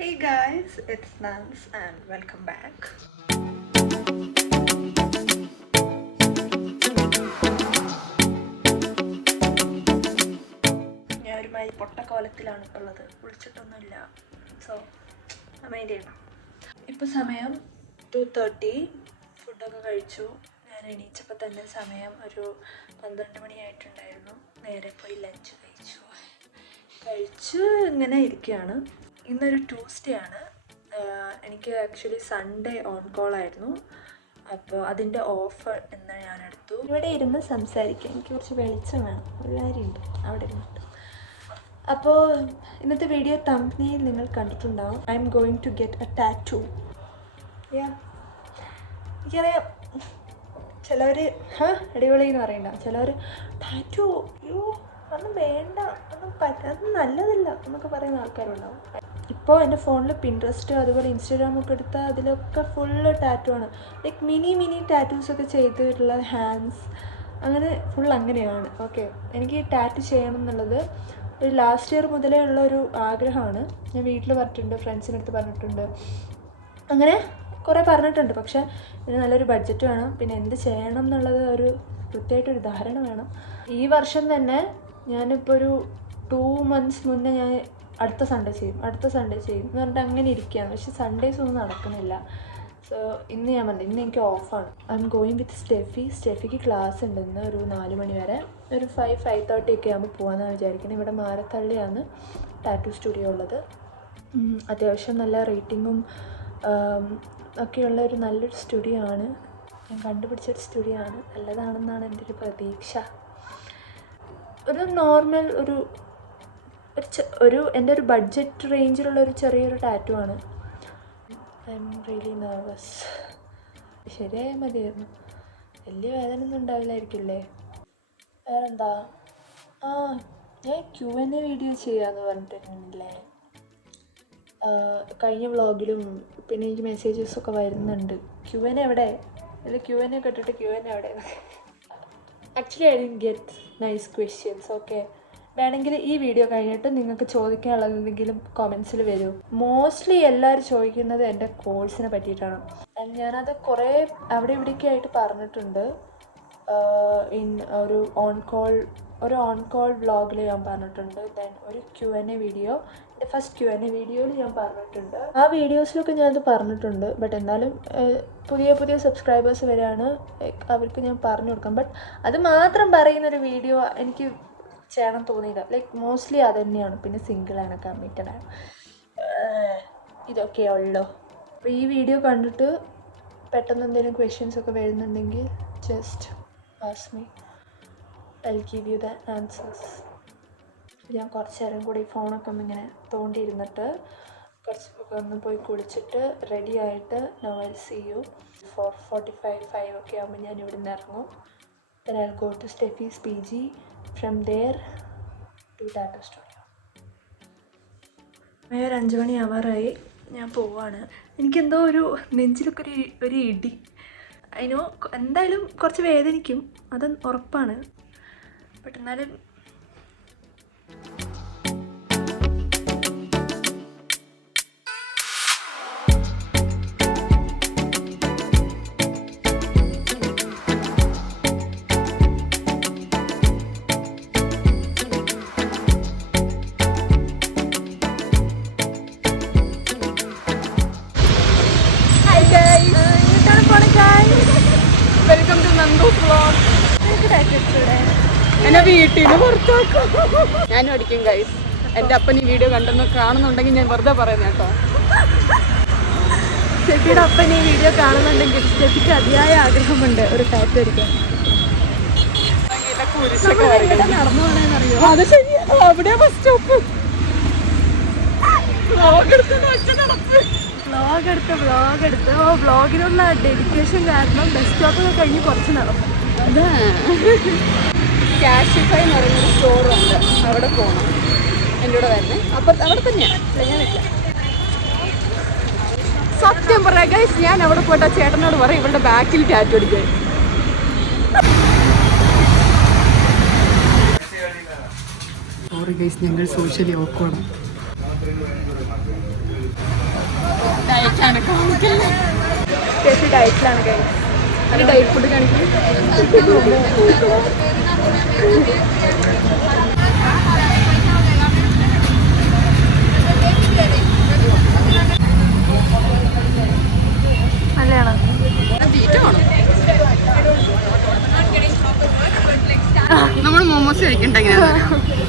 Hey guys, it's Nance and welcome back. ഞാൻ ഒരുമാതിരി പൊട്ടക്കോലത്തിലാണ് ഇപ്പോൾ ഉള്ളത്. വിളിച്ചിട്ടൊന്നുമില്ല. സോ മൈൻഡ് ചെയ്യണം. ഇപ്പോൾ സമയം 2:30. ഫുഡൊക്കെ കഴിച്ചു. ഞാൻ എണീച്ചപ്പോൾ തന്നെ സമയം ഒരു 12 മണിയായിട്ടുണ്ടായിരുന്നു. നേരെ പോയി ലഞ്ച് കഴിച്ചു ഇങ്ങനെ ഇരിക്കുകയാണ്. ഇന്നൊരു ട്യൂസ്ഡേ ആണ്. എനിക്ക് ആക്ച്വലി സൺഡേ ഓൺ കോൾ ആയിരുന്നു. അപ്പോൾ അതിൻ്റെ ഓഫർ എന്ന് ഞാൻ എടുത്തു. ഇവിടെ ഇരുന്ന് സംസാരിക്കാം. എനിക്ക് കുറച്ച് വെളിച്ചം വേണം. ഒരു കാര്യമുണ്ട് അവിടെ ഇരുന്നിട്ട്. അപ്പോൾ ഇന്നത്തെ വീഡിയോ തംബ്നെയിൽ നിങ്ങൾ കണ്ടിട്ടുണ്ടാവും. I M going to get a tattoo. എനിക്കറിയാം ചിലവർ അടിപൊളി എന്ന് പറയണ്ട, ചിലവർ ടാറ്റൂ അയ്യോ അതൊന്നും വേണ്ട, അതൊന്നും നല്ലതല്ല എന്നൊക്കെ പറയുന്ന ആൾക്കാരുണ്ടാവും. ഇപ്പോൾ എൻ്റെ ഫോണിൽ പിൻട്രസ്റ്റ് അതുപോലെ ഇൻസ്റ്റാഗ്രാമൊക്കെ എടുത്താൽ അതിലൊക്കെ ഫുള്ള് ടാറ്റു ആണ്. ലൈക്ക് മിനി ടാറ്റൂസൊക്കെ ചെയ്തിട്ടുള്ള ഹാൻഡ്സ്, അങ്ങനെ ഫുൾ അങ്ങനെയാണ്. ഓക്കെ, എനിക്ക് ടാറ്റു ചെയ്യണം എന്നുള്ളത് ഒരു ലാസ്റ്റ് ഇയർ മുതലേ ഉള്ള ഒരു ആഗ്രഹമാണ്. ഞാൻ വീട്ടിൽ പറഞ്ഞിട്ടുണ്ട്, ഫ്രണ്ട്സിനടുത്ത് പറഞ്ഞിട്ടുണ്ട്, അങ്ങനെ കുറേ പറഞ്ഞിട്ടുണ്ട്. പക്ഷേ ഇതിന് നല്ലൊരു ബഡ്ജറ്റ് വേണം, പിന്നെ എന്ത് ചെയ്യണം എന്നുള്ളത് ഒരു കൃത്യമായിട്ടൊരു ധാരണ വേണം. ഈ വർഷം തന്നെ ഞാനിപ്പോൾ ഒരു 2 months മുന്നേ ഞാൻ അടുത്ത സൺഡേ ചെയ്യും എന്ന് പറഞ്ഞിട്ട് അങ്ങനെ ഇരിക്കുകയാണ്. പക്ഷേ സൺഡേസ് ഒന്നും നടക്കുന്നില്ല. സോ ഇന്ന് ഞാൻ പറഞ്ഞു, ഇന്ന് എനിക്ക് ഓഫാണ്. ഐ എം ഗോയിങ് വിത്ത് സ്റ്റെഫിക്ക് ക്ലാസ് ഉണ്ട് ഇന്ന് ഒരു 4 മണി വരെ. ഒരു 5:30 ഒക്കെ ആകുമ്പോൾ പോകാമെന്നാണ് വിചാരിക്കുന്നത്. ഇവിടെ മാരത്തള്ളിയാണ് ടാറ്റു സ്റ്റുഡിയോ ഉള്ളത്. അത്യാവശ്യം നല്ല റേറ്റിങ്ങും ഒക്കെയുള്ള ഒരു നല്ലൊരു സ്റ്റുഡിയോ ആണ്. ഞാൻ കണ്ടുപിടിച്ചൊരു സ്റ്റുഡിയോ ആണ്. നല്ലതാണെന്നാണ് എൻ്റെ ഒരു പ്രതീക്ഷ. ഒരു നോർമൽ ഒരു എൻ്റെ ഒരു ബഡ്ജറ്റ് റേഞ്ചിലുള്ള ഒരു ചെറിയൊരു ടാറ്റു ആണ്. I am really nervous. ശരിയായാൽ മതിയായിരുന്നു. വലിയ വേദന ഒന്നും ഉണ്ടാവില്ലായിരിക്കില്ലേ? വേറെന്താ, ഞാൻ Q&A വീഡിയോ ചെയ്യാമെന്ന് പറഞ്ഞിട്ടുണ്ടല്ലേ കഴിഞ്ഞ വ്ളോഗിലും. പിന്നെ എനിക്ക് മെസ്സേജസൊക്കെ വരുന്നുണ്ട്. Q&A എവിടെ? ഇതിൽ Q&A ഒക്കെ ഇട്ടിട്ട് Q&A എവിടെ? Actually I didn't get nice questions. Okay, വേണമെങ്കിൽ ഈ വീഡിയോ കഴിഞ്ഞിട്ട് നിങ്ങൾക്ക് ചോദിക്കാനുള്ളത് എന്തെങ്കിലും കമൻസിൽ വരും. മോസ്റ്റ്ലി എല്ലാവരും ചോദിക്കുന്നത് എൻ്റെ കോഴ്സിനെ പറ്റിയിട്ടാണ്. ഞാനത് കുറേ അവിടെ ഇവിടെയൊക്കെ ആയിട്ട് പറഞ്ഞിട്ടുണ്ട്. ഒരു ഓൺ കോൾ വ്ളോഗിൽ ഞാൻ പറഞ്ഞിട്ടുണ്ട്. ദെൻ ഒരു Q&A വീഡിയോ, എൻ്റെ ഫസ്റ്റ് Q&A വീഡിയോയിൽ ഞാൻ പറഞ്ഞിട്ടുണ്ട്. ആ വീഡിയോസിലൊക്കെ ഞാനത് പറഞ്ഞിട്ടുണ്ട്. ബട്ട് എന്നാലും പുതിയ സബ്സ്ക്രൈബേഴ്സ് വരെയാണ്, അവർക്ക് ഞാൻ പറഞ്ഞു കൊടുക്കാം. ബട്ട് അത് മാത്രം പറയുന്നൊരു വീഡിയോ എനിക്ക് ചെയ്യണം തോന്നിയില്ല. ലൈക്ക് മോസ്റ്റ്ലി അത് തന്നെയാണ്. പിന്നെ സിംഗിളാണ്, കമ്മിറ്റഡാണ്, ഇതൊക്കെ ഉള്ളൂ. അപ്പോൾ ഈ വീഡിയോ കണ്ടിട്ട് പെട്ടെന്ന് എന്തെങ്കിലും ക്വസ്റ്റ്യൻസൊക്കെ വരുന്നുണ്ടെങ്കിൽ just ask me, I will give you the answers. ഞാൻ കുറച്ച് നേരം കൂടി ഈ ഫോണൊക്കെ ഇങ്ങനെ തോണ്ടിയിരുന്നിട്ട് കുറച്ച് ഒന്ന് പോയി കുളിച്ചിട്ട് റെഡി ആയിട്ട് now I will see you 4:45 ഒക്കെ ആകുമ്പോൾ ഞാൻ ഇവിടെ നിന്ന് ഇറങ്ങും. then I'll go to Steffi's PG. From there to Tattoo Studio. ഒരു 5 മണി ആവാറായി. ഞാൻ പോവാണ്. എനിക്കെന്തോ ഒരു നെഞ്ചിലൊക്കെ ഒരു ഇടി. അതിനോ എന്തായാലും കുറച്ച് വേദനിക്കും, അത് ഉറപ്പാണ്. ബട്ട് എന്നാലും എന്നെ വീട്ടിൽ നിന്ന് പുറത്താക്കും. ഞാനും അടിക്കും ഗൈസ്. എൻ്റെ അപ്പൻ ഈ വീഡിയോ കാണുന്നുണ്ടെങ്കിൽ ഞാൻ വെറുതെ പറയുന്നത് കേട്ടോ. സ്റ്റെഫിയുടെ അപ്പൻ ഈ വീഡിയോ കാണുന്നുണ്ടെങ്കിൽ സ്റ്റെഫിക്ക് അതിയായ ആഗ്രഹമുണ്ട് ഒരു ടാറ്റു അടിക്കാൻ. നടന്നു പോകണമെന്നറിയോ? അത് ശരിയാ, അവിടെ ബസ് സ്റ്റോപ്പ്. വ്ളോഗിനുള്ള ഡെഡിക്കേഷൻ കാരണം ബസ് സ്റ്റോപ്പൊക്കെ കഴിഞ്ഞ് കുറച്ച് നടന്നു. കാഷിഫൈ എന്ന് പറയുന്നൊരു സ്റ്റോറുണ്ട്, അവിടെ പോകണം. എൻ്റെ കൂടെ വരുന്നത് അപ്പുറത്ത് അവിടെ തന്നെയാണ്. ഞാനില്ല, സത്യം പറയാം ഗൈസ്. ഞാൻ അവിടെ പോയിട്ട് ആ ചേട്ടനോട് പറയും ഇവളുടെ ബാക്കിൽ ടാറ്റു അടിക്കാൻ. സോറി ഗൈസ്, ഞങ്ങൾ സോഷ്യലി ഓക്വേർഡ്. ചേച്ചി ഡയറ്റിലാണ് കഴിയും. അത് ഡയറ്റ് ഫുഡ് കാണിക്കും. നല്ലതാണോ? നമ്മൾ മോമോസ് കഴിക്കണ്ടെങ്കിൽ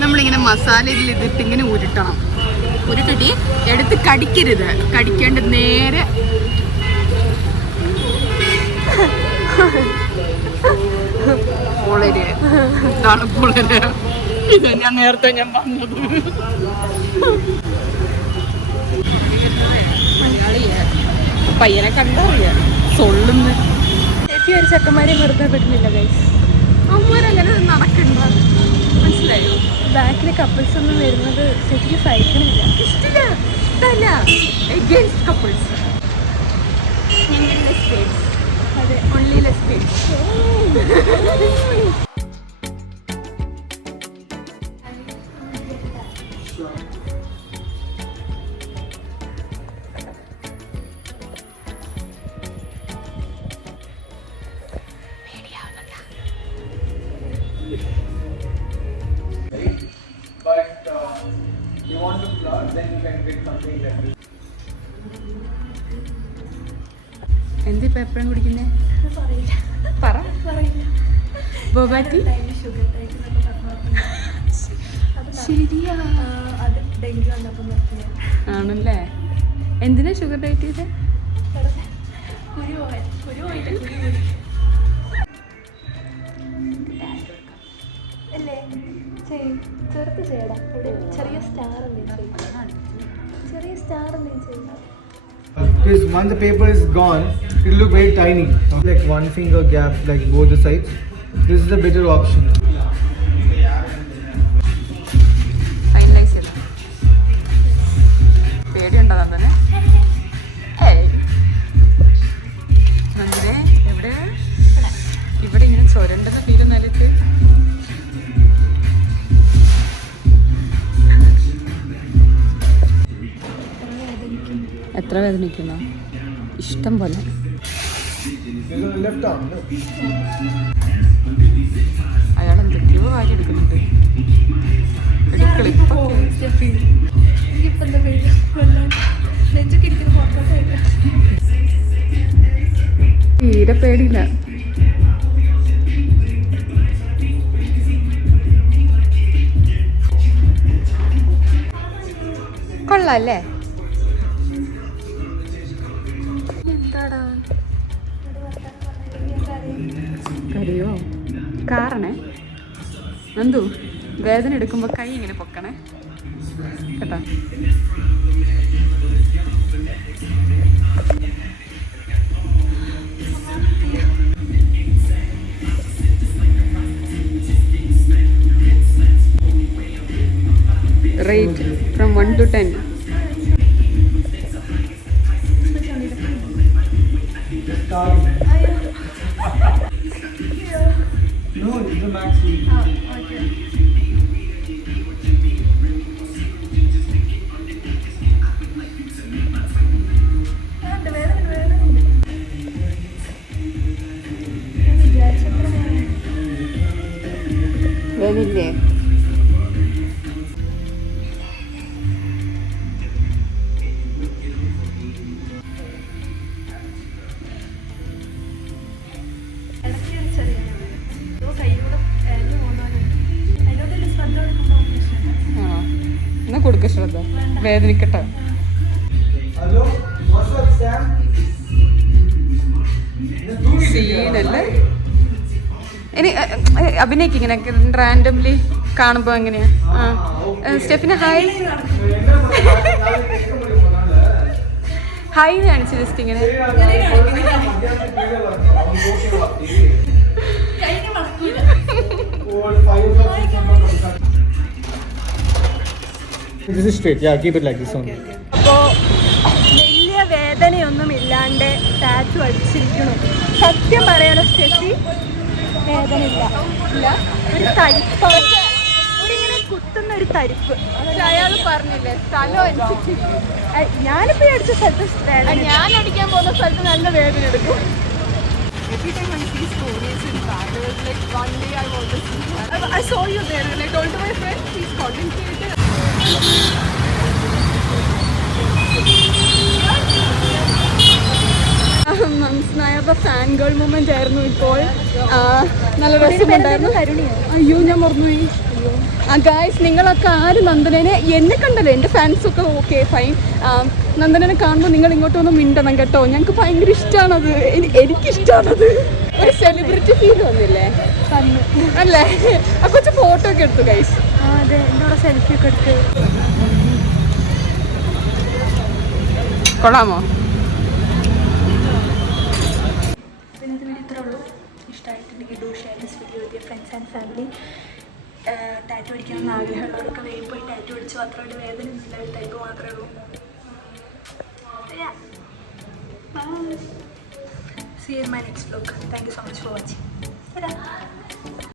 നമ്മളിങ്ങനെ മസാലയിൽ ഇതിട്ട് ഇങ്ങനെ ഉരുട്ടണം. ഉരുട്ടിട്ട് എടുത്ത് കടിക്കരുത്, കടിക്കേണ്ടത് നേരെ പുളര്. ഇതാണ് പുളര്. ഇത് ഞാൻ നേരത്തെ പറഞ്ഞത്. പയ്യനെ കണ്ടറിയാ സൊള്ളുന്ന്. ചേച്ചി ഒരു ചെക്കന്മാരെ വെറുതെ വിടുന്നില്ല ഗൈസ്. അമ്മരങ്ങനെ നടക്കണ്ട, മനസ്സിലായോ? ബാക്കിൽ കപ്പിൾസ് ഒന്നും വരുന്നത് ചേച്ചിക്ക് സഹിക്കണില്ല. ഇഷ്ടമല്ല. Against couples. അതെ, only lesbians. But you want to flower, then you can get something like this. എന്തിപ്പോ എപ്പോഴും കുടിക്കുന്നേ? പറ. ബോബാറ്റി ശരിയാ ആണല്ലേ? എന്തിനാ ഷുഗർ ഡയറ്റ് ചെയ്തേ? അല്ലേ? ചെറുത്ത് ചെയ്യടാ. ചെറിയ സ്റ്റാർ എന്തെങ്കിലും ചെറിയ സ്റ്റാർ എന്തെങ്കിലും ചെയ്യണം. Because once the paper is gone, it will look very tiny. Like one finger gap, like both the sides. This is the better option. Finalise ചെയ്ത പേടിയുണ്ടോ തന്നെ? നമ്മുടെ എവിടെ ഇവിടെ ഇങ്ങനെ ചൊരണ്ടെന്ന ഫീൽ നിലത്ത് എത്ര വേദനിക്കുന്ന ഇഷ്ടം പോലെ. Left arm. അയാൾ എന്തൊക്കെയോ കാര്യം എടുക്കുന്നുണ്ട്. തീരെ പേടിയില്ല. കൊള്ളാല്ലേ? കരയോ? കാരണേ നന്ദു, വേദന എടുക്കുമ്പോൾ കൈ ഇങ്ങനെ പൊക്കണേ കേട്ടോ. Rate from 1 to 10. No, it's the max. വേദനില്ലേ? എന്നാ കൊടുക്ക ശ്രദ്ധ, വേദനിക്കട്ടെ. Hello, what's up, Sam? സീനല്ലേ? ഇനി അഭിനയിക്കിങ്ങനെ റാൻഡംലി കാണുമ്പോ എങ്ങനെയാ? സ്റ്റെഫിന് ഹായ് ഹായ് കാണിച്ചു ജസ്റ്റ് ഇങ്ങനെ. This is straight. Yeah, keep it like this only. അപ്പോൾ വലിയ വേദനയൊന്നും ഇല്ലാണ്ട് ടാറ്റു അടിച്ചിരിക്കണം. സത്യം പറയാനോ സ്റ്റെഫി, വേദന ഇല്ല. ഒരു തടിപ്പ്, ഒരിങ്ങനെ കുത്തുന്ന തന്നെ ഒരു തരിപ്പ്. അയാൾ പറഞ്ഞില്ലേ സ്ഥലം അനുസരിച്ച്. ഞാനിപ്പോ ഈ അടിച്ച സ്ഥലത്ത് വേദന. ഞാൻ അടിക്കാൻ പോകുന്ന സ്ഥലത്ത് നല്ല വേദന എടുക്കും. Every time I see stories in Bangalore, like one day I want to see her. I saw you there and I told to my friend, she's content creator. മനസ്സിലായപ്പോൾ ഫാൻ ഗേൾ മൂമെന്റ് ആയിരുന്നു ഇപ്പോൾ. നല്ല രസമുണ്ടായിരുന്നു. അയ്യോ ഞാൻ മറന്നുപോയി. Guys, നിങ്ങളൊക്കെ ആര് നന്ദനനെ എന്നെ കണ്ടല്ലോ, എൻ്റെ ഫാൻസൊക്കെ ഓക്കെ ഫൈൻ. നന്ദനനെ കാണുമ്പോൾ നിങ്ങൾ ഇങ്ങോട്ട് വന്ന് മിണ്ടണം കേട്ടോ. ഞങ്ങൾക്ക് ഭയങ്കര ഇഷ്ടമാണത്, എനിക്കിഷ്ടമാണത്. ഒരു സെലിബ്രിറ്റി ഫീൽ വന്നില്ലേ അല്ലേ? ആ കൊച്ചു ഫോട്ടോ ഒക്കെ എടുത്തു ഗൈസ്. അതെ, എൻ്റെ കൂടെ സെൽഫി ഒക്കെ എടുത്ത്. കൊള്ളാമോ? ഇന്നത്തെ വീഡിയോ ഇത്രേ ഉള്ളൂ. ഇഷ്ടമായിട്ടുണ്ടെങ്കിൽ do share this video with your friends and family. Tattoo അടിക്കണമെന്ന് ആഗ്രഹമുള്ളവർക്ക് വേഗം പോയി ടാറ്റു അടിച്ചു. അത്രയോട് വേദനയൊന്നുമില്ല, ഒരു ടൈപ്പ് മാത്രമേ ഉള്ളൂ. See you in my next vlog. Thank you so much for watching.